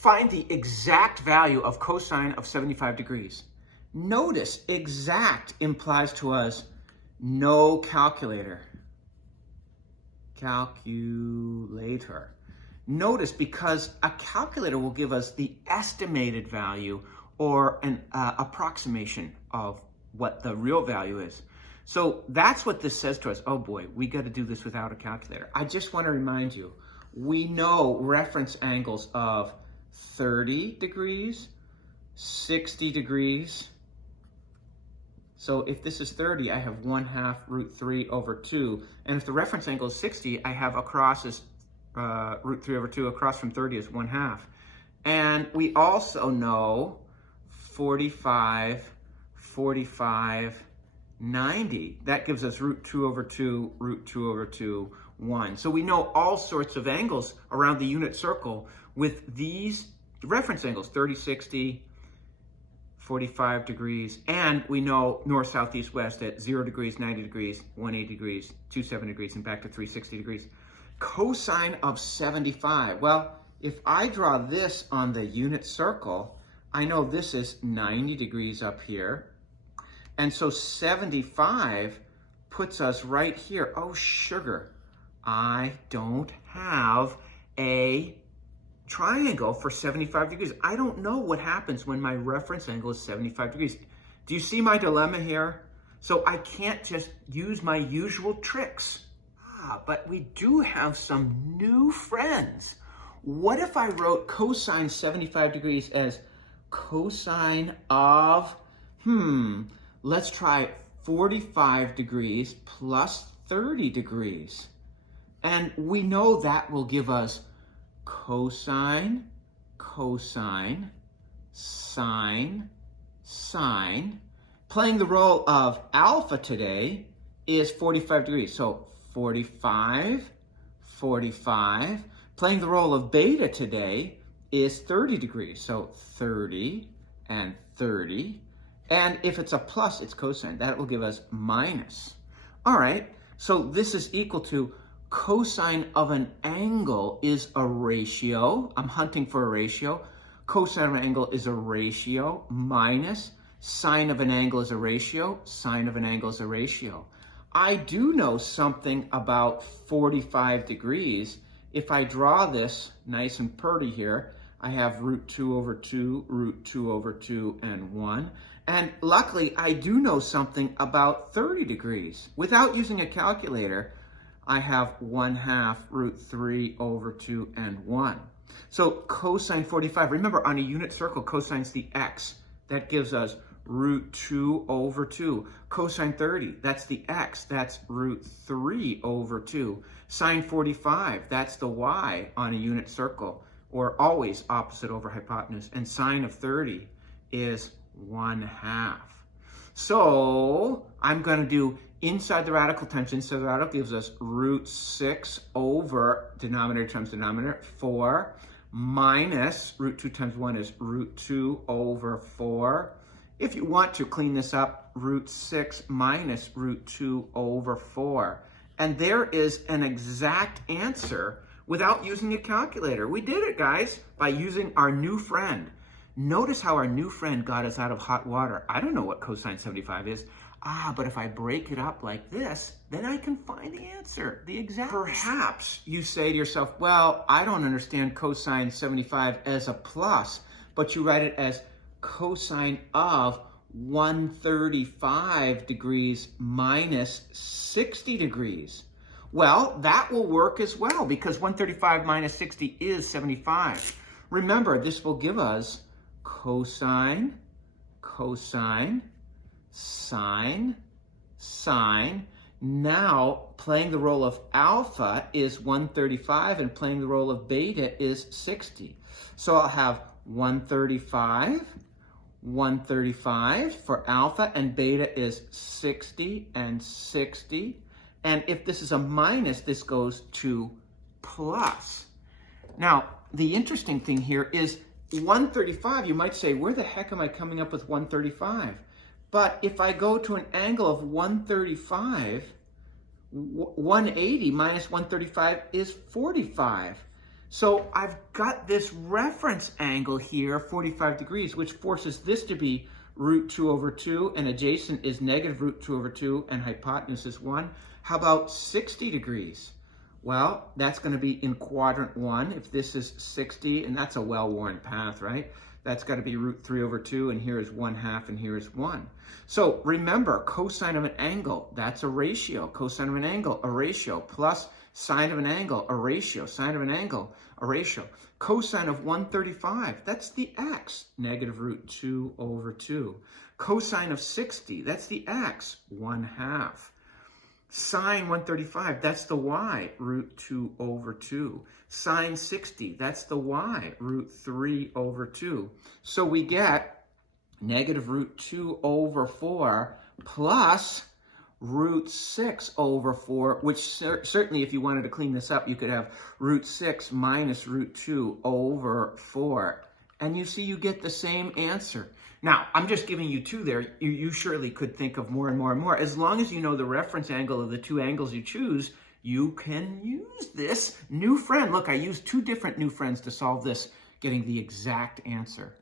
Find the exact value of cosine of 75 degrees. Notice exact implies to us no calculator. Calculator. Notice because a calculator will give us the estimated value or an approximation of what the real value is. So that's what this says to us. Oh boy, we got to do this without a calculator. I just want to remind you, we know reference angles of 30 degrees, 60 degrees. So if this is 30, I have 1/2 root 3 over 2. And if the reference angle is 60, I have across is root 3 over 2. Across from 30 is 1/2. And we also know 45, 45, 90. That gives us root 2 over 2, root 2 over 2, 1. So we know all sorts of angles around the unit circle with these reference angles, 30, 60, 45 degrees, and we know north, south, east, west at 0 degrees, 90 degrees, 180 degrees, 270 degrees, and back to 360 degrees. Cosine of 75. Well, if I draw this on the unit circle, I know this is 90 degrees up here. And so 75 puts us right here. Oh, sugar, I don't have a triangle for 75 degrees. I don't know what happens when my reference angle is 75 degrees. Do you see my dilemma here? So I can't just use my usual tricks. But we do have some new friends. What if I wrote cosine 75 degrees as cosine of, let's try 45 degrees plus 30 degrees. And we know that will give us cosine, cosine, sine, sine. Playing the role of alpha today is 45 degrees. So 45, 45. Playing the role of beta today is 30 degrees. So 30 and 30. And if it's a plus, it's cosine. That will give us minus. All right, so this is equal to cosine of an angle is a ratio. I'm hunting for a ratio. Cosine of an angle is a ratio minus sine of an angle is a ratio. Sine of an angle is a ratio. I do know something about 45 degrees. If I draw this nice and pretty here, I have root 2 over 2, root 2 over 2, and 1. And luckily, I do know something about 30 degrees. Without using a calculator, I have 1/2 root 3 over 2 and 1. So cosine 45, remember on a unit circle, cosine's the x. That gives us root 2 over 2. Cosine 30, that's the x. That's root 3 over 2. Sine 45, that's the y on a unit circle, or always opposite over hypotenuse. And sine of 30 is 1/2. So I'm going to do inside the radical times inside the radical gives us root 6 over denominator times denominator, 4, minus root 2 times 1 is root 2 over 4. If you want to clean this up, root 6 minus root 2 over 4. And there is an exact answer without using a calculator. We did it, guys, by using our new friend. Notice how our new friend got us out of hot water. I don't know what cosine 75 is. But if I break it up like this, then I can find the answer, the exact. Perhaps you say to yourself, well, I don't understand cosine 75 as a plus, but you write it as cosine of 135 degrees minus 60 degrees. Well, that will work as well because 135 minus 60 is 75. Remember, this will give us cosine, cosine, sine, sine. Now, playing the role of alpha is 135 and playing the role of beta is 60. So I'll have 135, 135 for alpha, and beta is 60 and 60. And if this is a minus, this goes to plus. Now, the interesting thing here is 135, you might say, where the heck am I coming up with 135? But if I go to an angle of 135, 180 minus 135 is 45. So I've got this reference angle here, 45 degrees, which forces this to be root 2 over 2, and adjacent is negative root 2 over 2, and hypotenuse is 1. How about 60 degrees? Well, that's going to be in quadrant 1 if this is 60, and that's a well-worn path, right? That's got to be root 3 over 2, and here is 1/2, and here is 1. So remember, cosine of an angle, that's a ratio. Cosine of an angle, a ratio, plus sine of an angle, a ratio. Sine of an angle, a ratio. Cosine of 135, that's the x, negative root 2 over 2. Cosine of 60, that's the x, 1/2. Sine 135, that's the y, root 2 over 2. Sine 60, that's the y, root 3 over 2. So we get negative root 2 over 4 plus root 6 over 4, which certainly if you wanted to clean this up, you could have root 6 minus root 2 over 4. And you see you get the same answer. Now, I'm just giving you two there. You surely could think of more and more and more. As long as you know the reference angle of the two angles you choose, you can use this new friend. Look, I used two different new friends to solve this, getting the exact answer.